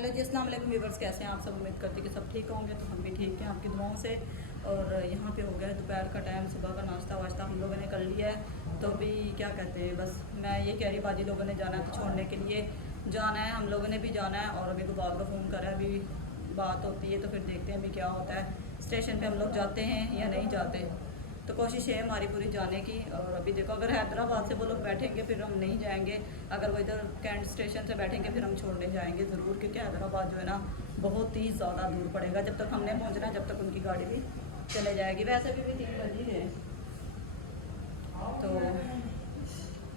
Hello जी, अस्सलाम वालेकुम viewers, कैसे हैं आप सब। उम्मीद करती कि सब ठीक होंगे। तो हम भी ठीक हैं आपकी दुआओं से। और यहाँ पे हो गया दोपहर का टाइम, सुबह का नाश्ता वाश्ता हम लोगों ने कर लिया है। तो अभी क्या कहते हैं, बस मैं ये कह रही बाजी लोगों ने जाना है तो छोड़ने के लिए जाना है, हम लोगों ने भी जाना है। और अभी तो बाप का फ़ोन करा है, अभी बात होती है तो फिर देखते हैं अभी क्या होता है। स्टेशन पर हम लोग जाते हैं या नहीं जाते, तो कोशिश है हमारी पूरी जाने की। और अभी देखो, अगर हैदराबाद से वो लोग बैठेंगे फिर हम नहीं जाएंगे, अगर वो इधर कैंट स्टेशन से बैठेंगे फिर हम छोड़ने जाएंगे ज़रूर, क्योंकि हैदराबाद जो है ना बहुत ही ज़्यादा दूर पड़ेगा। जब तक हमने पहुंचना है, जब तक उनकी गाड़ी भी चले जाएगी। वैसे भी 3 बज ही है, तो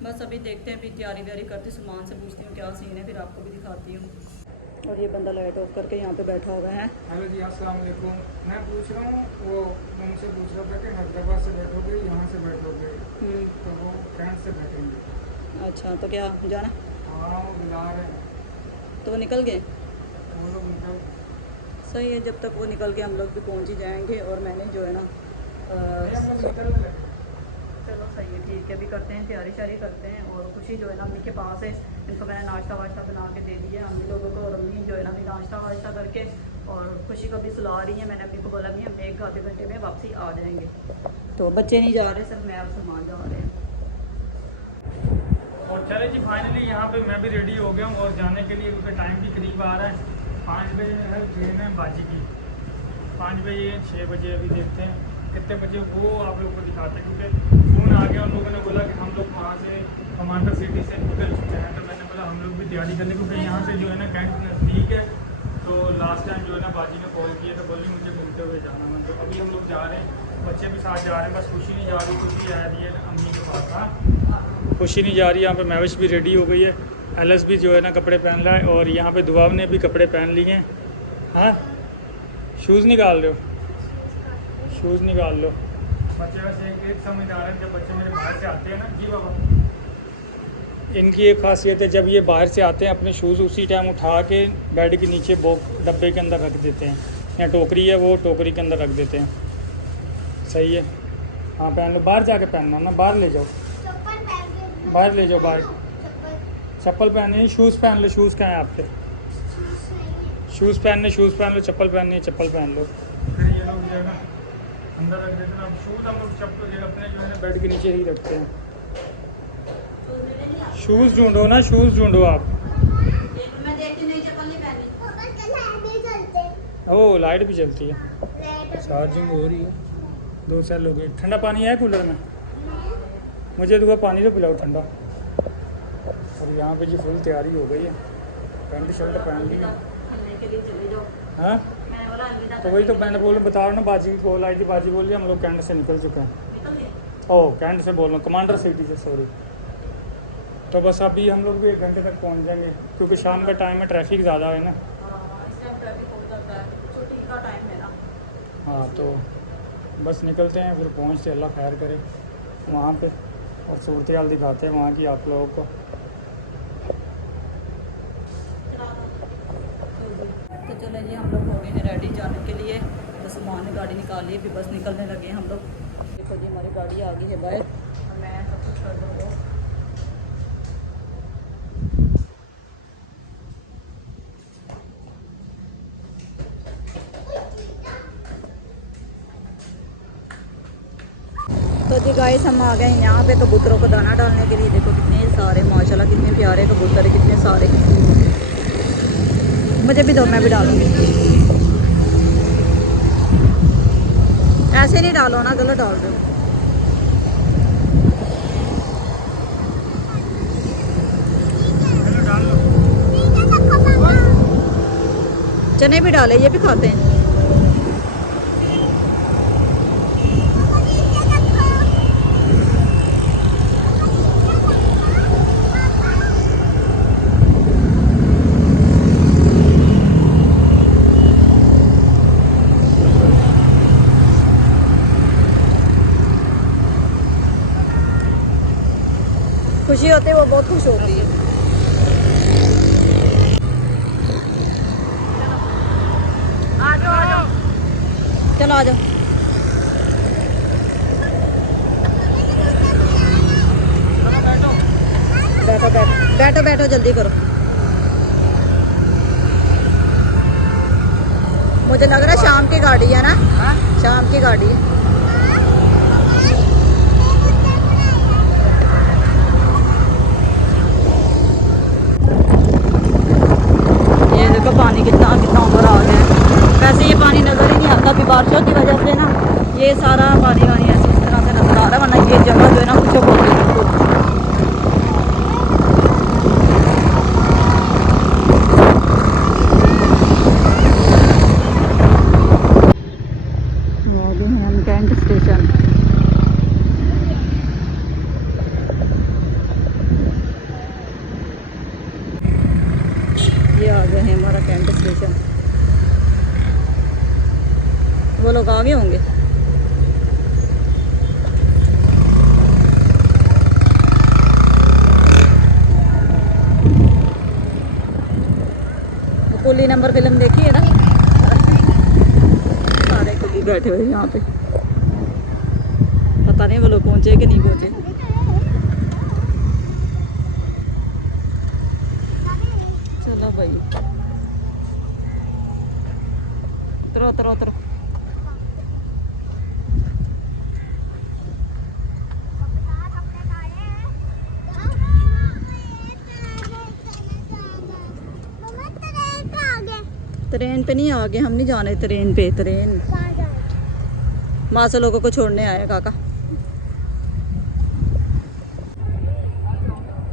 बस अभी देखते हैं। अभी तैयारी व्यारी करती, सामान से पूछती हूँ क्या सीन है, फिर आपको भी दिखाती हूँ। और ये बंदा लाइट ऑफ करके यहाँ पे बैठा हुआ है। हेलो जी, अस्सलाम वालेकुम। मैं पूछ रहा हूँ, वो मैं उनसे पूछ रहा था कि हैदराबाद से बैठोगे यहाँ से बैठोगे, तो वो कैंट से बैठेंगे। अच्छा, तो क्या जाना? हाँ, वो बुला रहे हैं। तो वो निकल गए? वो लोग निकल सही है, जब तक वो निकल के हम लोग भी पहुँच ही जाएंगे। और मैंने जो है ना निकलने लगे। चलो सही है, ठीक है। अभी करते हैं, तैयारी शारी करते हैं। और खुशी जो है ना अम्मी के पास है, इनको मैंने नाश्ता वाश्ता बना के दे दिया अम्मी लोगों को। और अम्मी जो है ना अभी नाश्ता वाश्ता करके और खुशी को भी सुला रही है। मैंने अम्मी को बोला भी हम 1 आधे घंटे में वापसी आ जाएंगे। तो बच्चे नहीं जा रहे, सिर्फ मैं और सामान जा रहे हैं। और चले जी, फाइनली यहाँ पे मैं भी रेडी हो गया हूँ और जाने के लिए, क्योंकि टाइम भी करीब आ रहा है। 5 बजे है ट्रेन है बाजी की, 5 बजे 6 बजे। अभी देखते हैं कितने बजे वो आप लोगों को दिखाते हैं, क्योंकि फ़ोन आ गया उन लोगों ने बोला कि हम लोग वहाँ से कमांडर सिटी से निकल चुके हैं। तो मैंने बोला हम लोग भी तैयारी कर लें, क्योंकि यहाँ से जो है ना कैंट नज़दीक है। तो लास्ट टाइम जो है ना बाजी ने कॉल किया तो बोली मुझे घूमते हुए जाना है। तो अभी हम लोग जा रहे हैं, बच्चे भी साथ जा रहे हैं, बस खुशी नहीं जा रही। खुशी आ रही है अम्मी के पास। हाँ, खुशी नहीं जा रही। यहाँ पे महविश भी रेडी हो गई है, एलएस भी जो है ना कपड़े पहन रहा है, और यहाँ पे दुआब ने भी कपड़े पहन लिए हैं। हाँ, शूज़ निकाल लो, शूज़ निकाल लो। बच्चे वैसे एक समझदार हैं, जब बच्चे मेरे बाहर से आते हैं ना जी बाबा, इनकी एक खासियत है, जब ये बाहर से आते हैं अपने शूज़ उसी टाइम उठा के बेड के नीचे डब्बे के अंदर रख देते हैं, या टोकरी है वो टोकरी के अंदर रख देते हैं। सही है, हाँ पहन लो, बाहर जाके पहनना ना, बाहर ले जाओ, बाहर ले जाओ, बाहर चप्पल पहननी, शूज़ पहन लो। शूज़ कहाँ हैं आपके? शूज़ पहनने, शूज़ पहन लो। चप्पल पहननी है, चप्पल पहन लो। फिर ये लोग जो है ना अंदर रख देते हैं। अब शूज़ हम लोग चप्पल अपने जो है ना बेड के नीचे ही रखते हैं। शूज़ ढूंढो ना, शूज़ ढूंढो आप। मैं देखती नहीं, चप्पल नहीं पहनी। ओ, लाइट भी चलती है, चार्जिंग हो रही है। 2 सेल हो गए। ठंडा पानी है कूलर में? मुझे तो पानी तो पिलाओ ठंडा। और यहाँ पे जी फुल तैयारी हो गई है, पैंट शर्ट पहन ली है। हाँ, तो वही तो मैंने बता रहा ना, बाजी की कॉल आई थी, बाजी बोल रही हम लोग कैंट से निकल चुके हैं। ओह, कैंट से बोल रहा हूँ, कमांडर सिटी से, सॉरी। तो बस अभी हम लोग भी 1 घंटे तक पहुँच जाएंगे, क्योंकि शाम का टाइम है, ट्रैफिक ज़्यादा है ना। हाँ, तो बस निकलते हैं, फिर पहुँचते, अल्लाह खैर करे वहाँ पे, और सूरत हाल दिखाते हैं वहाँ की आप लोगों को। तो चले जी, हम लोग हो गए हैं रेडी जाने के लिए। तो सामान ने गाड़ी निकाली, फिर बस निकलने लगे हैं हम लोग। देखो जी, हमारी गाड़ी आ गई है बाहर, और मैं सब कुछ कर दूँगा। तो जी गाइस, हम आ गए हैं यहाँ पे कबूतरों को दाना डालने के लिए। देखो कितने सारे, माशाल्लाह कितने प्यारे कबूतर है, कितने सारे। मुझे भी दो, मैं भी डालूंगी। ऐसे नहीं डालो ना, गलत डाल दो। चने भी डाले, ये भी खाते हैं। खुशी होती है, वो बहुत खुश होती है। आ जाओ, आ जाओ, चलो आ जाओ। बैठो बैठो बैठो बैठो, जल्दी करो। मुझे लग रहा है शाम की गाड़ी है ना, शाम की गाड़ी है। ये देखो पानी कितना कितना ऊपर आ गया है। वैसे ये पानी नज़र ही नहीं आता, अभी बारिशों की वजह से ना ये सारा पानी वानी ऐसे इस तरह से नज़र आ रहा है, वरना ये जगह जो है ना कुछ होती है बिल्कुल। आगे हैं हम कैंट स्टेशन। ये आ गए हैं हमारा कैंट स्टेशन। वो लोग आगे होंगे। कुली नंबर फिल्म देखी है ना, सारे कुली बैठे हुए यहाँ पे। पता नहीं वो लोग पहुँचे कि नहीं पहुँचे। चलो भाई उतरो उतरो उतरो। ट्रेन पे नहीं आगे, हम नहीं जाने ट्रेन पे। ट्रेन माँ से लोगों को छोड़ने आए काका।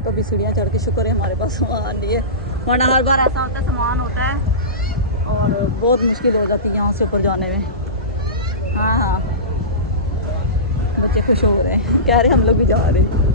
तो भी सीढ़ियाँ चढ़ के शुक्र है हमारे पास सामान नहीं है, वरना हर बार ऐसा होता है सामान होता है और बहुत मुश्किल हो जाती है यहाँ से ऊपर जाने में। हाँ हाँ बच्चे खुश हो रहे हैं, कह रहे हम लोग भी जा रहे हैं।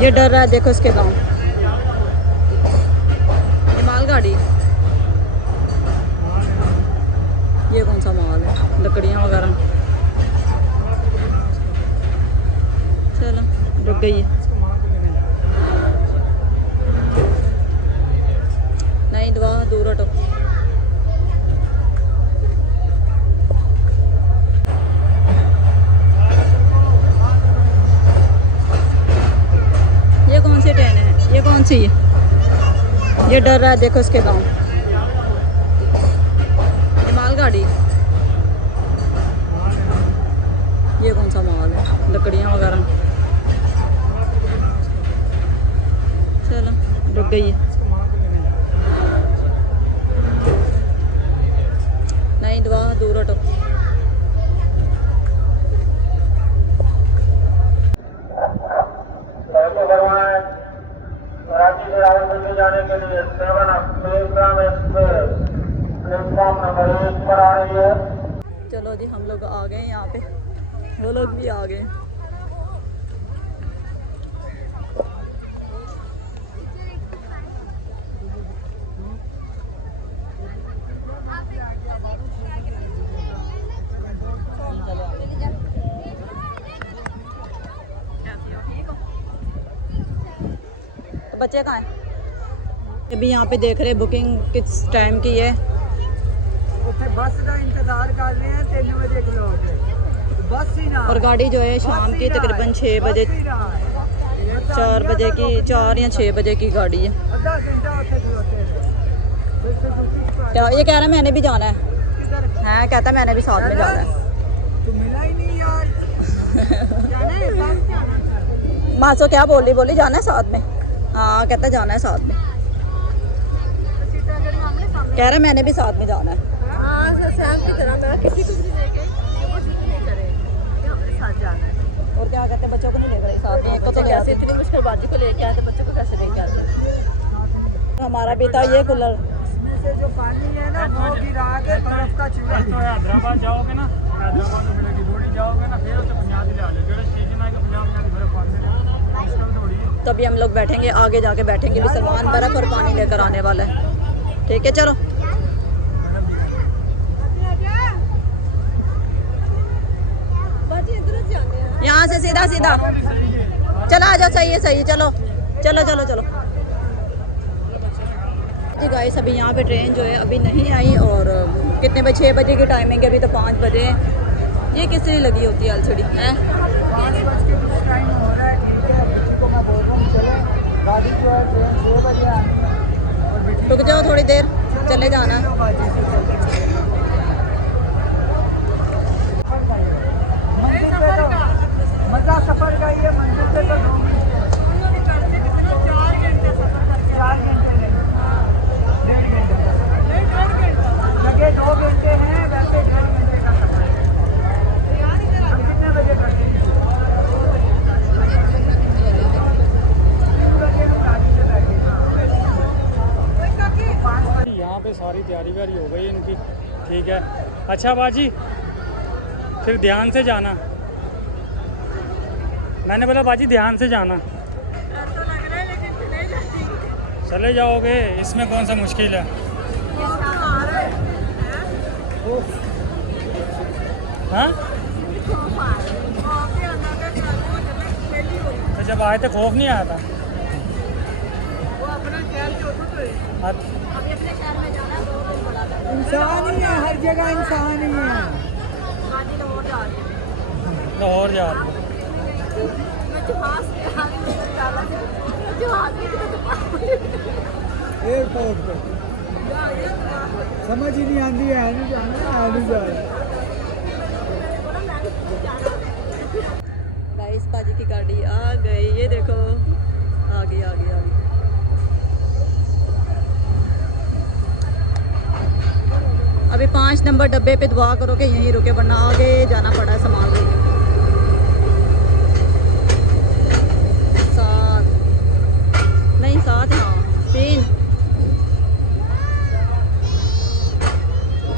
ये डर रहा है, देखो इसके गाँव। ये मालगाड़ी, ये कौन सा माल है, लकड़ियाँ वगैरह। चलो रुक गई है। नहीं दुआ दूर हटो। कौन सी ट्रेन है, ये कौन सी है, ये डर रहा है, देखो इसके गाँव। ये मालगाड़ी, ये कौन सा माल है, लकड़ियाँ वगैरह। चलो रुक गई है। नहीं दुआ दूर हटो। जाने के लिए 7 प्लेटफॉर्म एक्सप्रेस प्लेटफॉर्म नंबर 1 पर आ रही है। चलो जी हम लोग आ गए यहाँ पे, वो लोग भी आ गए। बच्चे कहाँ हैं? अभी यहाँ पे देख रहे बुकिंग किस टाइम की है। बस का इंतजार कर रहे हैं, 3 बजे बस ही ना। और गाड़ी जो है शाम की तकरीबन 6 बजे, 4 बजे की, 4 या 6 बजे की गाड़ी है। आधा घंटा क्या ये कह रहा है मैंने भी जाना है, हाँ कहता है मैंने भी साथ में जाना है। तो मिला ही नहीं यार। जाना है मासो क्या बोली जाना है साथ में। हाँ कहता है जाना है साथ में, कह रहा है मैंने भी साथ में जाना है। और क्या कहते हैं बच्चों को नहीं ले गए साथ में, एक को तो ले आते। इतनी मुश्किल बाजी को लेके आते, बच्चों को कैसे लेके आते। हमारा भी था ये कूलर। इसमें से जो पानी है ना वो गिरा के बर्फ का चूरा। तो हैदराबाद जाओगे ना, हैदराबाद में मिलेगी, रोडी जाओगे ना, फिर तो तो अभी हम लोग बैठेंगे, आगे जाके बैठेंगे। भी सलमान बर्फ़ और पानी लेकर आने वाला है। ठीक है चलो। यहाँ से सीधा सीधा चला आ जाओ। सही है सही है, चलो चलो चलो चलो जी गाइस। अभी यहाँ पे ट्रेन जो है अभी नहीं आई और कितने बजे, 6 बजे की टाइमिंग है, अभी तो 5 बजे। ये किस लिए लगी होती है एलसीडी है? 5 बज के कुछ टाइम हो रहा है। ठीक है, बिट्टी को मैं बोल रहा हूँ चले, गाड़ी जो है ट्रेन 6 बजे आनी है और बिट्टी रुक जाओ थोड़ी देर, चले जाना। मजा सफर का ये मंजिल से तो 2 मिनट 4 घंटे नहीं, 1.5 घंटे लगे। 2 घंटे हैं वैसे, 1.5 घंटे का सफर है। हम कितने बजे करते हैं? 3 बजे हम गाड़ी से बैठे। यहाँ पे सारी तैयारी वारी हो गई इनकी। ठीक है, अच्छा बाजी फिर ध्यान से जाना। मैंने बोला बाजी ध्यान से जाना। चले जाओगे, इसमें कौन सा मुश्किल है? हाँ तो जब आए थे खौफ नहीं आया था? इंसान ही है, हर जगह इंसान ही है। लाहौर जा रहे एयरपोर्ट पे समझ ही नहीं आती है, नहीं जाना नहीं जा रहा। गाइस बाजी की गाड़ी आ गई, ये देखो आ गई आ गई आ गई। अभी 5 नंबर डब्बे पे दुआ करो कि यहीं रुके, वरना आगे जाना पड़ा है सामान लेके। 7 नहीं 7 हाँ 3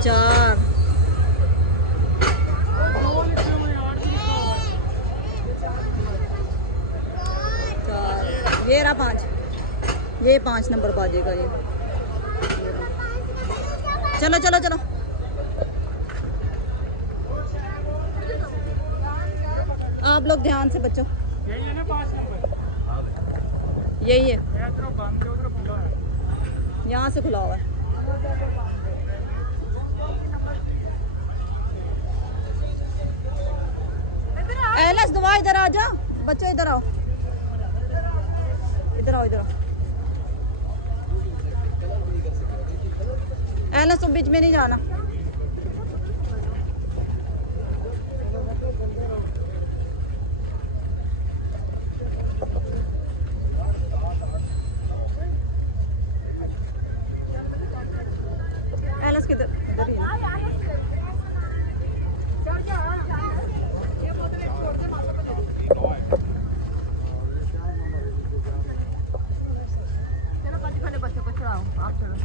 4 ये रहा 5, ये 5 नंबर बाजेगा ये। चलो चलो चलो आप लोग ध्यान से बच्चों। यही है ना 5 नंबर? यही है, उधर बंद है, उधर खुला है। यहाँ से खुला हुआ है। एलएस दुआ इधर आ जा बच्चों, इधर आओ इधर आओ इधर आओ। एलएस तुम बीच में नहीं जाना। एलएस किधर? इधर ही है। बच्चों को चढ़ाओ, आप चलो।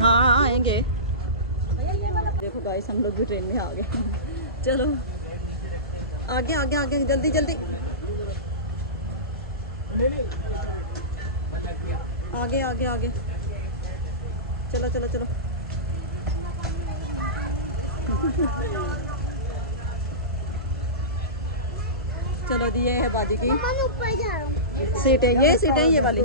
हाँ आएंगे। देखो गाइस हम लोग भी ट्रेन में आ गए। चलो आगे आगे आगे जल्दी जल्दी आगे आगे आगे चलो चलो चलो। चलो जी ये है बाजी की सीट है, ये सीट है ये वाली।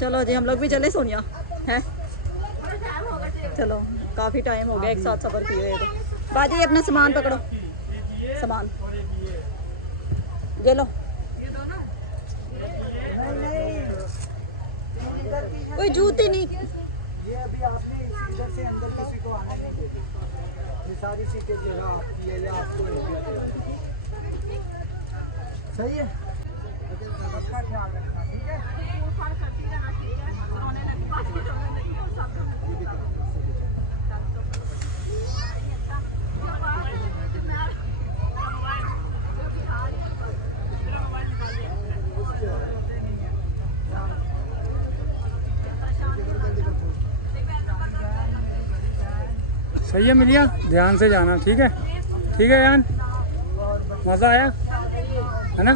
चलो जी हम लोग भी चले सोनिया है। चलो काफ़ी टाइम हो गया एक साथ सफ़र किए हुए। तो बाजी अपना सामान पकड़ो, सामान ये लो। कोई जूती नहीं। ये अभी आपने इधर से अंदर किसी को आने नहीं देती। ये सारी सीटें जगह आपकी है या आपको सही है। सबका ख्याल रखना, ठीक है। सही है मिलिया, ध्यान से जाना, ठीक है? ठीक है यान, मज़ा आया है ना?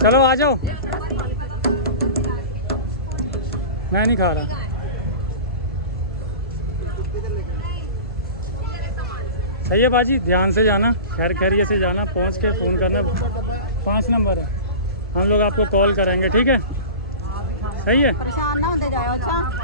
चलो आ जाओ, मैं नहीं खा रहा। सही है बाजी, ध्यान से जाना, खैर खैरियत से जाना, पहुंच के फ़ोन करना। 5 नंबर है, हम लोग आपको कॉल करेंगे, ठीक है? सही है। परेशान ना होते जाओ। अच्छा